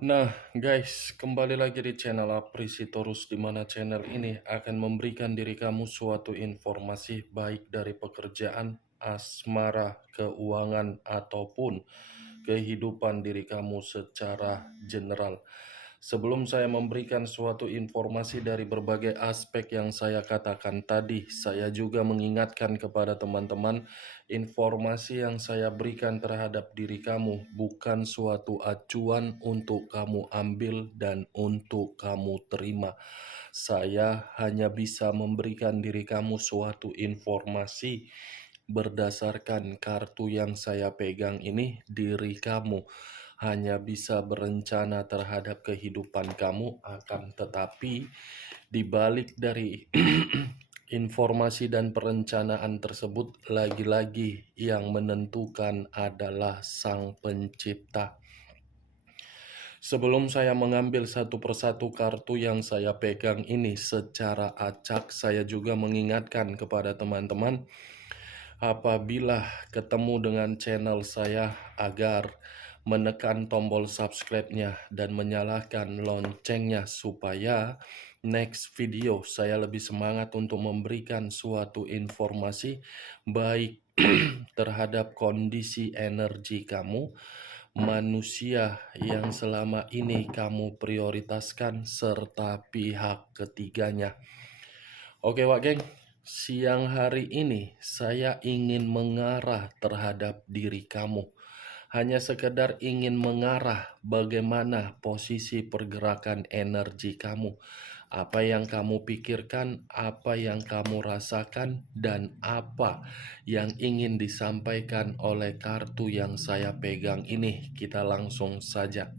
Nah, guys, kembali lagi di channel Aprisitorus, di mana channel ini akan memberikan diri kamu suatu informasi baik dari pekerjaan, asmara, keuangan, ataupun kehidupan diri kamu secara general. Sebelum saya memberikan suatu informasi dari berbagai aspek yang saya katakan tadi, saya juga mengingatkan kepada teman-teman, informasi yang saya berikan terhadap diri kamu bukan suatu acuan untuk kamu ambil dan untuk kamu terima. Saya hanya bisa memberikan diri kamu suatu informasi berdasarkan kartu yang saya pegang ini. Diri kamu hanya bisa berencana terhadap kehidupan kamu, akan tetapi di balik dari informasi dan perencanaan tersebut, lagi-lagi yang menentukan adalah Sang Pencipta. Sebelum saya mengambil satu persatu kartu yang saya pegang ini secara acak, saya juga mengingatkan kepada teman-teman, apabila ketemu dengan channel saya, agar menekan tombol subscribe-nya dan menyalakan loncengnya supaya next video saya lebih semangat untuk memberikan suatu informasi baik terhadap kondisi energi kamu, manusia yang selama ini kamu prioritaskan, serta pihak ketiganya. Oke Wak Geng, siang hari ini saya ingin mengarah terhadap diri kamu. Hanya sekedar ingin mengarah bagaimana posisi pergerakan energi kamu. Apa yang kamu pikirkan, apa yang kamu rasakan, dan apa yang ingin disampaikan oleh kartu yang saya pegang ini. Kita langsung saja.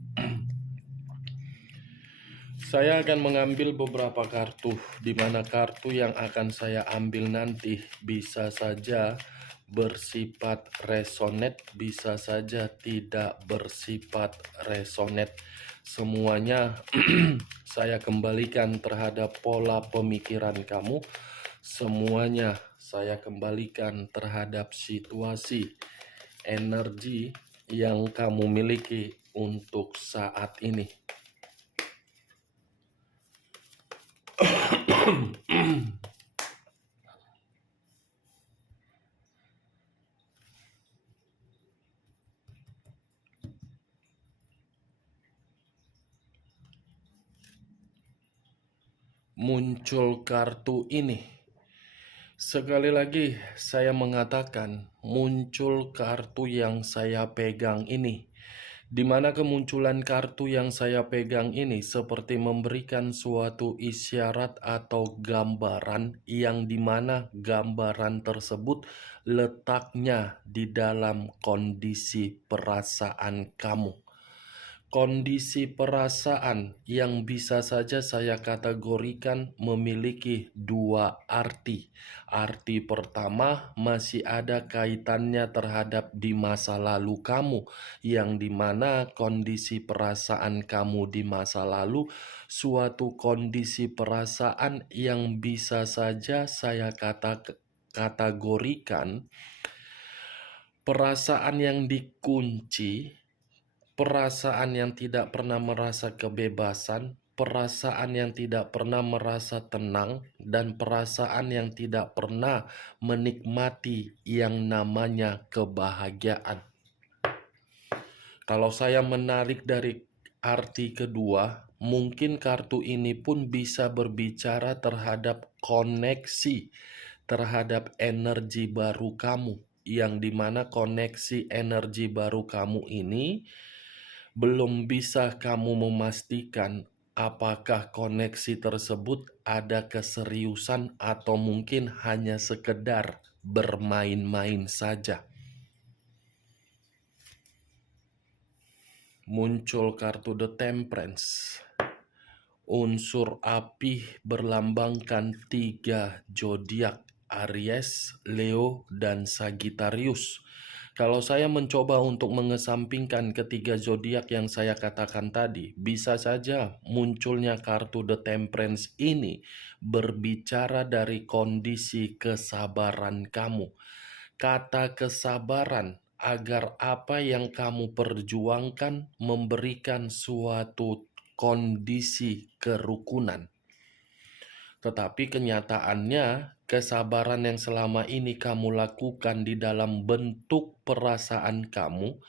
Saya akan mengambil beberapa kartu, di mana kartu yang akan saya ambil nanti bisa saja bersifat resonate, bisa saja tidak bersifat resonate. Semuanya saya kembalikan terhadap pola pemikiran kamu. Semuanya saya kembalikan terhadap situasi energi yang kamu miliki untuk saat ini. Muncul kartu ini. Sekali lagi saya mengatakan, muncul kartu yang saya pegang ini. Di mana kemunculan kartu yang saya pegang ini seperti memberikan suatu isyarat atau gambaran, yang dimana gambaran tersebut letaknya di dalam kondisi perasaan kamu. Kondisi perasaan yang bisa saja saya kategorikan memiliki dua arti. Arti pertama masih ada kaitannya terhadap di masa lalu kamu, yang dimana kondisi perasaan kamu di masa lalu suatu kondisi perasaan yang bisa saja saya kategorikan perasaan yang dikunci, perasaan yang tidak pernah merasa kebebasan, perasaan yang tidak pernah merasa tenang, dan perasaan yang tidak pernah menikmati yang namanya kebahagiaan. Kalau saya menarik dari arti kedua, mungkin kartu ini pun bisa berbicara terhadap koneksi terhadap energi baru kamu, yang dimana koneksi energi baru kamu ini belum bisa kamu memastikan apakah koneksi tersebut ada keseriusan atau mungkin hanya sekedar bermain-main saja. Muncul kartu The Temperance. Unsur api berlambangkan 3 zodiak, Aries, Leo, dan Sagittarius. Kalau saya mencoba untuk mengesampingkan ketiga zodiak yang saya katakan tadi, bisa saja munculnya kartu The Temperance ini berbicara dari kondisi kesabaran kamu. Kata kesabaran agar apa yang kamu perjuangkan memberikan suatu kondisi kerukunan. Tetapi kenyataannya, kesabaran yang selama ini kamu lakukan di dalam bentuk perasaan kamu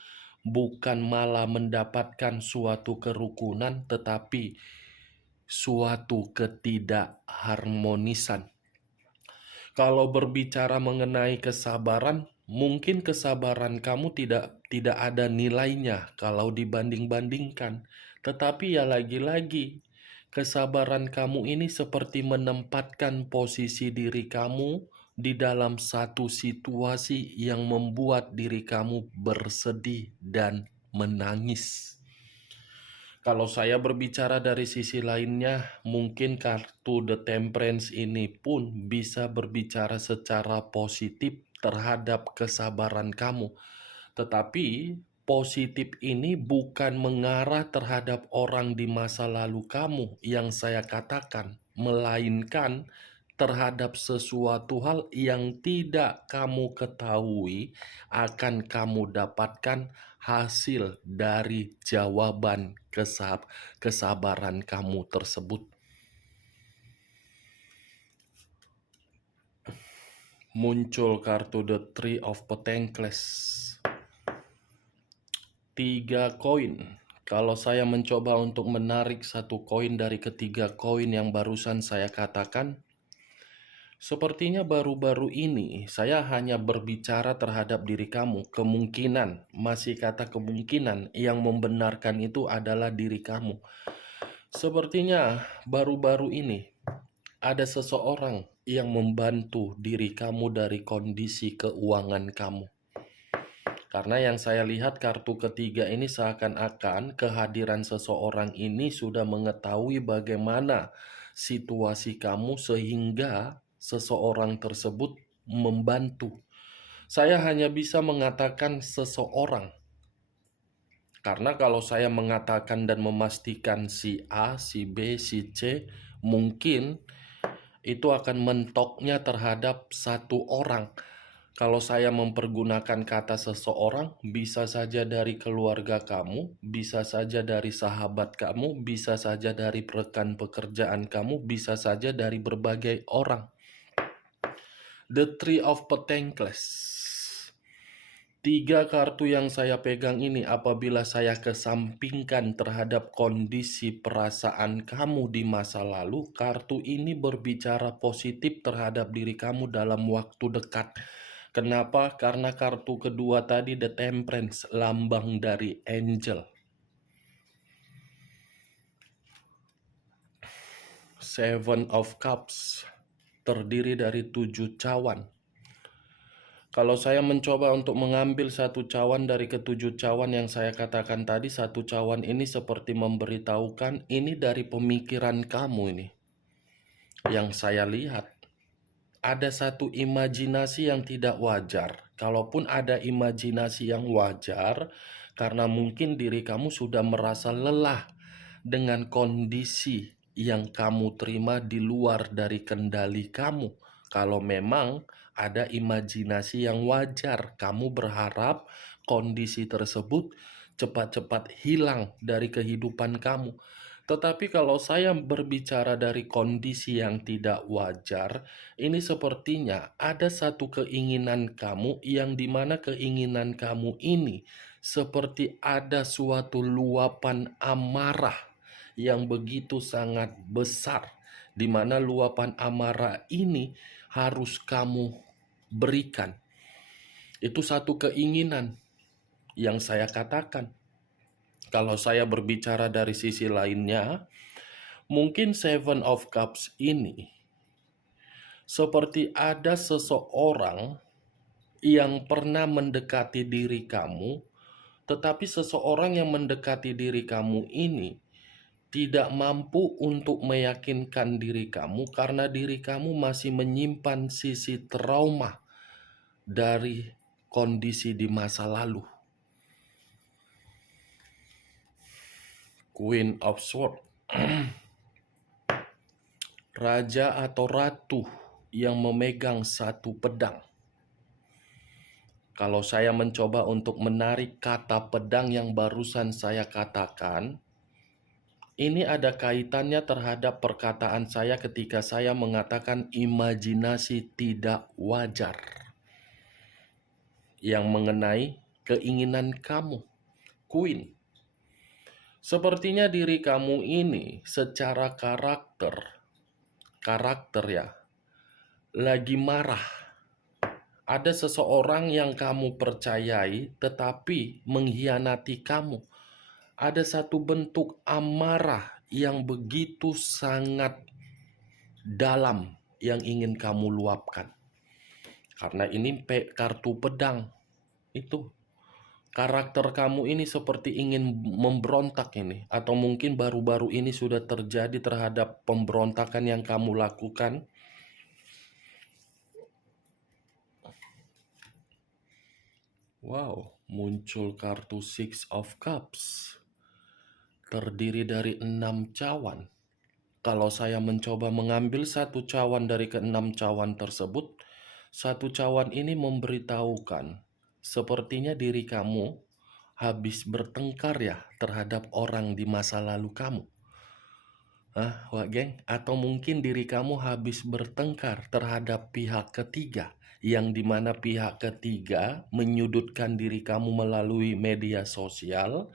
bukan malah mendapatkan suatu kerukunan, tetapi suatu ketidakharmonisan. Kalau berbicara mengenai kesabaran, mungkin kesabaran kamu tidak ada nilainya kalau dibanding-bandingkan. Tetapi ya lagi-lagi, kesabaran kamu ini seperti menempatkan posisi diri kamu di dalam satu situasi yang membuat diri kamu bersedih dan menangis. Kalau saya berbicara dari sisi lainnya, mungkin kartu The Temperance ini pun bisa berbicara secara positif terhadap kesabaran kamu. Tetapi positif ini bukan mengarah terhadap orang di masa lalu kamu yang saya katakan, melainkan terhadap sesuatu hal yang tidak kamu ketahui akan kamu dapatkan hasil dari jawaban kesabaran kamu tersebut. Muncul kartu The Three of Pentacles. 3 koin. Kalau saya mencoba untuk menarik satu koin dari ketiga koin yang barusan saya katakan, sepertinya baru-baru ini saya hanya berbicara terhadap diri kamu. Kemungkinan, masih kata kemungkinan, yang membenarkan itu adalah diri kamu. Sepertinya baru-baru ini ada seseorang yang membantu diri kamu dari kondisi keuangan kamu. Karena yang saya lihat kartu ketiga ini seakan-akan kehadiran seseorang ini sudah mengetahui bagaimana situasi kamu sehingga seseorang tersebut membantu. Saya hanya bisa mengatakan seseorang. Karena kalau saya mengatakan dan memastikan si A, si B, si C, mungkin itu akan mentoknya terhadap satu orang. Kalau saya mempergunakan kata seseorang, bisa saja dari keluarga kamu, bisa saja dari sahabat kamu, bisa saja dari rekan pekerjaan kamu, bisa saja dari berbagai orang. The Three of Pentacles. 3 kartu yang saya pegang ini apabila saya kesampingkan terhadap kondisi perasaan kamu di masa lalu, kartu ini berbicara positif terhadap diri kamu dalam waktu dekat. Kenapa? Karena kartu kedua tadi The Temperance, lambang dari angel. Seven of Cups, terdiri dari 7 cawan. Kalau saya mencoba untuk mengambil satu cawan dari ketujuh cawan yang saya katakan tadi, satu cawan ini seperti memberitahukan ini dari pemikiran kamu ini. Yang saya lihat, ada satu imajinasi yang tidak wajar. Kalaupun ada imajinasi yang wajar, karena mungkin diri kamu sudah merasa lelah dengan kondisi yang kamu terima di luar dari kendali kamu. Kalau memang ada imajinasi yang wajar, kamu berharap kondisi tersebut cepat-cepat hilang dari kehidupan kamu. Tetapi kalau saya berbicara dari kondisi yang tidak wajar, ini sepertinya ada satu keinginan kamu yang dimana keinginan kamu ini seperti ada suatu luapan amarah yang begitu sangat besar, di mana luapan amarah ini harus kamu berikan. Itu satu keinginan yang saya katakan. Kalau saya berbicara dari sisi lainnya, mungkin Seven of Cups ini seperti ada seseorang yang pernah mendekati diri kamu, tetapi seseorang yang mendekati diri kamu ini tidak mampu untuk meyakinkan diri kamu karena diri kamu masih menyimpan sisi trauma dari kondisi di masa lalu. Queen of Swords. Raja atau ratu yang memegang satu pedang. Kalau saya mencoba untuk menarik kata pedang yang barusan saya katakan, ini ada kaitannya terhadap perkataan saya ketika saya mengatakan imajinasi tidak wajar yang mengenai keinginan kamu, Queen. Sepertinya diri kamu ini secara karakter ya, lagi marah. Ada seseorang yang kamu percayai tetapi mengkhianati kamu. Ada satu bentuk amarah yang begitu sangat dalam yang ingin kamu luapkan. Karena ini kartu pedang. Itu karakter kamu ini seperti ingin memberontak ini, atau mungkin baru-baru ini sudah terjadi terhadap pemberontakan yang kamu lakukan. Wow, muncul kartu Six of Cups. Terdiri dari 6 cawan. Kalau saya mencoba mengambil satu cawan dari ke-6 cawan tersebut, satu cawan ini memberitahukan, sepertinya diri kamu habis bertengkar ya terhadap orang di masa lalu kamu. Wah geng, atau mungkin diri kamu habis bertengkar terhadap pihak ketiga, yang dimana pihak ketiga menyudutkan diri kamu melalui media sosial,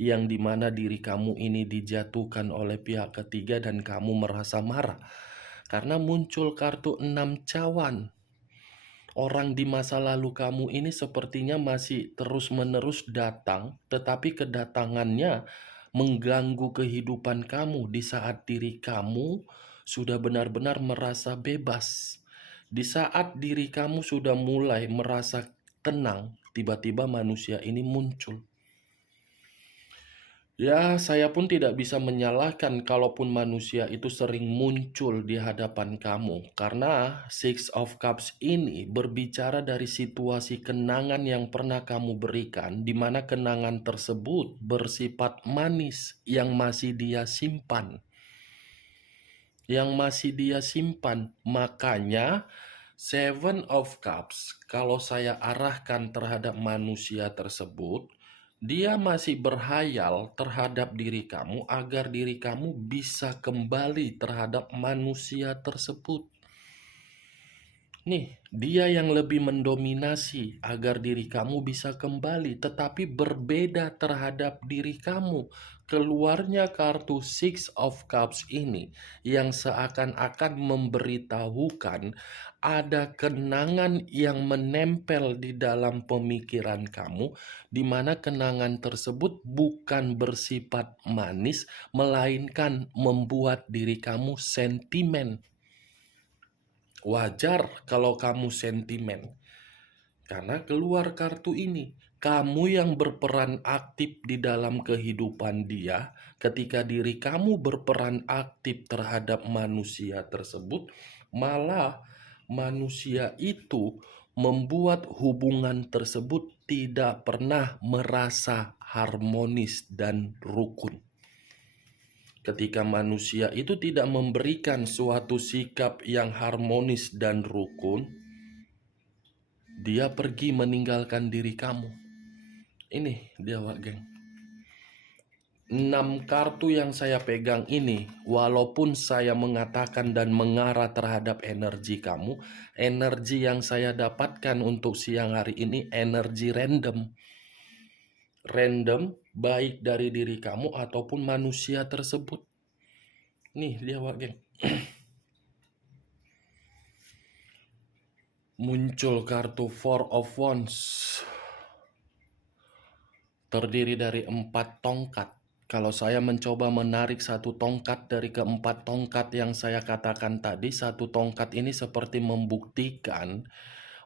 yang dimana diri kamu ini dijatuhkan oleh pihak ketiga dan kamu merasa marah. Karena muncul kartu 6 cawan. Orang di masa lalu kamu ini sepertinya masih terus-menerus datang, tetapi kedatangannya mengganggu kehidupan kamu di saat diri kamu sudah benar-benar merasa bebas. Di saat diri kamu sudah mulai merasa tenang, tiba-tiba manusia ini muncul. Ya, saya pun tidak bisa menyalahkan kalaupun manusia itu sering muncul di hadapan kamu. Karena Six of Cups ini berbicara dari situasi kenangan yang pernah kamu berikan, di mana kenangan tersebut bersifat manis yang masih dia simpan. Makanya Seven of Cups, kalau saya arahkan terhadap manusia tersebut, dia masih berhayal terhadap diri kamu agar diri kamu bisa kembali terhadap manusia tersebut. Nih, dia yang lebih mendominasi agar diri kamu bisa kembali, tetapi berbeda terhadap diri kamu. Keluarnya kartu Six of Cups ini yang seakan-akan memberitahukan ada kenangan yang menempel di dalam pemikiran kamu, di mana kenangan tersebut bukan bersifat manis, melainkan membuat diri kamu sentimen. Wajar kalau kamu sentimen, karena keluar kartu ini. Kamu yang berperan aktif di dalam kehidupan dia, ketika diri kamu berperan aktif terhadap manusia tersebut, malah manusia itu membuat hubungan tersebut tidak pernah merasa harmonis dan rukun. Ketika manusia itu tidak memberikan suatu sikap yang harmonis dan rukun, dia pergi meninggalkan diri kamu. Ini dia, Wak Geng. 6 kartu yang saya pegang ini, walaupun saya mengatakan dan mengarah terhadap energi kamu, energi yang saya dapatkan untuk siang hari ini energi random. Random baik dari diri kamu ataupun manusia tersebut. Nih dia, Wak Geng. Muncul kartu Four of Wands. Terdiri dari 4 tongkat. Kalau saya mencoba menarik satu tongkat dari keempat tongkat yang saya katakan tadi, satu tongkat ini seperti membuktikan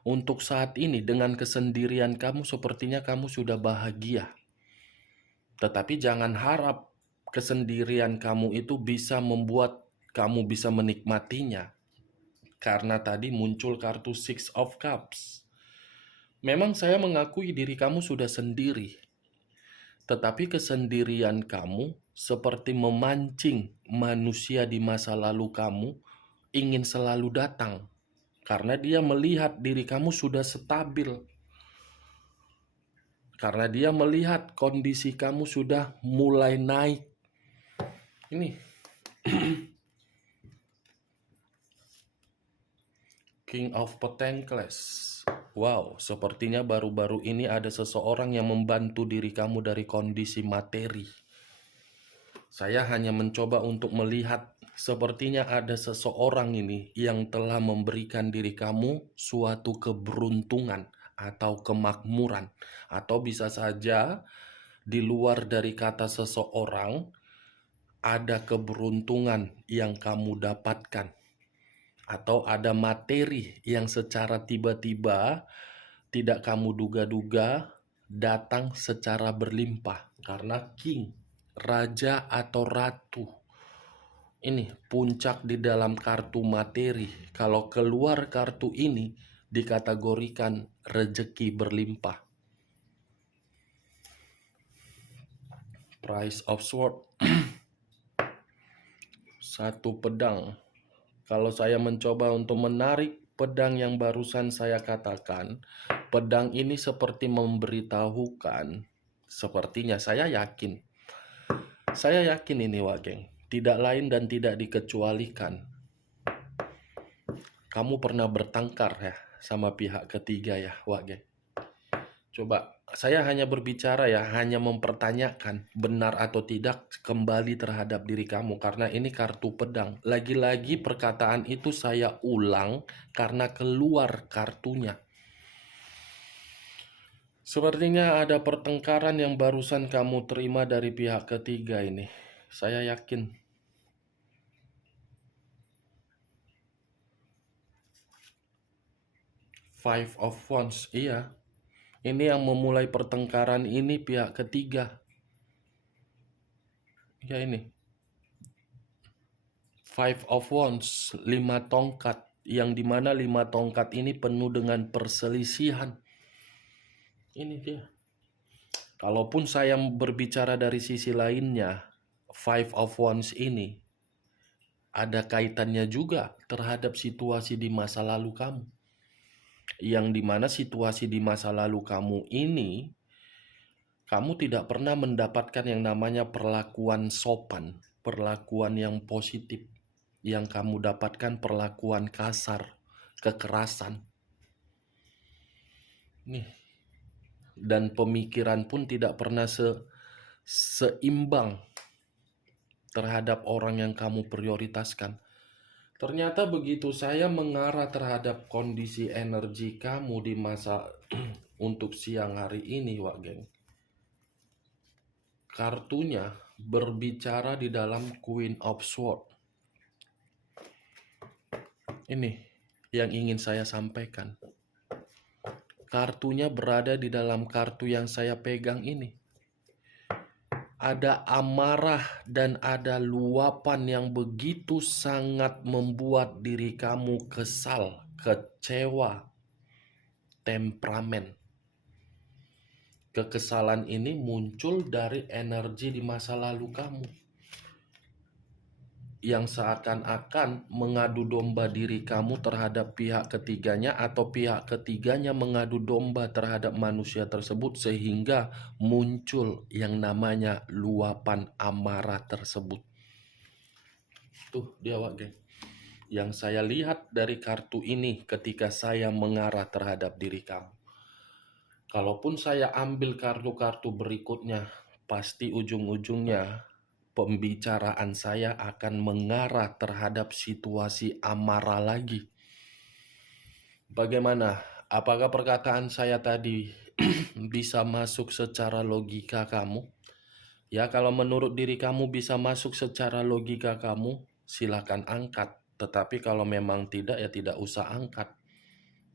untuk saat ini dengan kesendirian kamu sepertinya kamu sudah bahagia. Tetapi jangan harap kesendirian kamu itu bisa membuat kamu bisa menikmatinya. Karena tadi muncul kartu Six of Cups. Memang saya mengakui diri kamu sudah sendiri. Tetapi kesendirian kamu seperti memancing manusia di masa lalu kamu ingin selalu datang. Karena dia melihat diri kamu sudah stabil. Karena dia melihat kondisi kamu sudah mulai naik. Ini King of Pentacles. Wow, sepertinya baru-baru ini ada seseorang yang membantu diri kamu dari kondisi materi. Saya hanya mencoba untuk melihat, sepertinya ada seseorang ini yang telah memberikan diri kamu suatu keberuntungan atau kemakmuran. Atau bisa saja di luar dari kata seseorang, ada keberuntungan yang kamu dapatkan. Atau ada materi yang secara tiba-tiba tidak kamu duga-duga datang secara berlimpah. Karena king, raja atau ratu, ini puncak di dalam kartu materi. Kalau keluar kartu ini dikategorikan rezeki berlimpah. Price of Sword. Satu pedang. Kalau saya mencoba untuk menarik pedang yang barusan saya katakan, pedang ini seperti memberitahukan, sepertinya saya yakin ini Wak Geng, tidak lain dan tidak dikecualikan. Kamu pernah bertengkar ya sama pihak ketiga ya Wak Geng. Coba, saya hanya berbicara ya, hanya mempertanyakan benar atau tidak kembali terhadap diri kamu. Karena ini kartu pedang. Lagi-lagi perkataan itu saya ulang karena keluar kartunya. Sepertinya ada pertengkaran yang barusan kamu terima dari pihak ketiga ini. Saya yakin. Five of Wands, iya. Ini yang memulai pertengkaran ini pihak ketiga. Ya ini. Five of Wands, 5 tongkat. Yang dimana 5 tongkat ini penuh dengan perselisihan. Ini dia. Kalaupun saya berbicara dari sisi lainnya, Five of Wands ini ada kaitannya juga terhadap situasi di masa lalu kamu. Yang dimana situasi di masa lalu kamu ini, kamu tidak pernah mendapatkan yang namanya perlakuan sopan, perlakuan yang positif. Yang kamu dapatkan perlakuan kasar, kekerasan. Nih. Dan pemikiran pun tidak pernah seimbang terhadap orang yang kamu prioritaskan. Ternyata begitu saya mengarah terhadap kondisi energi kamu di masa untuk siang hari ini, Wak Geng. Kartunya berbicara di dalam Queen of Swords. Ini yang ingin saya sampaikan. Kartunya berada di dalam kartu yang saya pegang ini. Ada amarah dan ada luapan yang begitu sangat membuat diri kamu kesal, kecewa, temperamen. Kekesalan ini muncul dari energi di masa lalu kamu. Yang seakan-akan mengadu domba diri kamu terhadap pihak ketiganya atau pihak ketiganya mengadu domba terhadap manusia tersebut sehingga muncul yang namanya luapan amarah tersebut. Tuh dia Wak Geng. Yang saya lihat dari kartu ini ketika saya mengarah terhadap diri kamu. Kalaupun saya ambil kartu-kartu berikutnya, pasti ujung-ujungnya pembicaraan saya akan mengarah terhadap situasi amarah lagi. Bagaimana? Apakah perkataan saya tadi bisa masuk secara logika kamu? Ya, kalau menurut diri kamu bisa masuk secara logika kamu, silakan angkat. Tetapi kalau memang tidak, ya tidak usah angkat.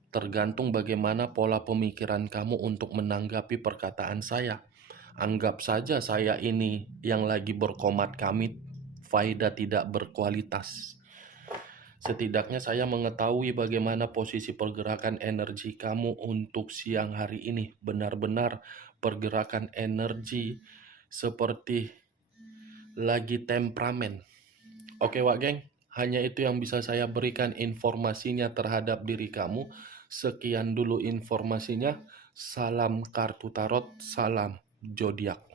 Tergantung bagaimana pola pemikiran kamu untuk menanggapi perkataan saya. Anggap saja saya ini yang lagi berkomat kamit, faedah tidak berkualitas. Setidaknya saya mengetahui bagaimana posisi pergerakan energi kamu untuk siang hari ini. Benar-benar pergerakan energi seperti lagi temperamen. Oke Wak Geng, hanya itu yang bisa saya berikan informasinya terhadap diri kamu. Sekian dulu informasinya. Salam kartu tarot, salam zodiak.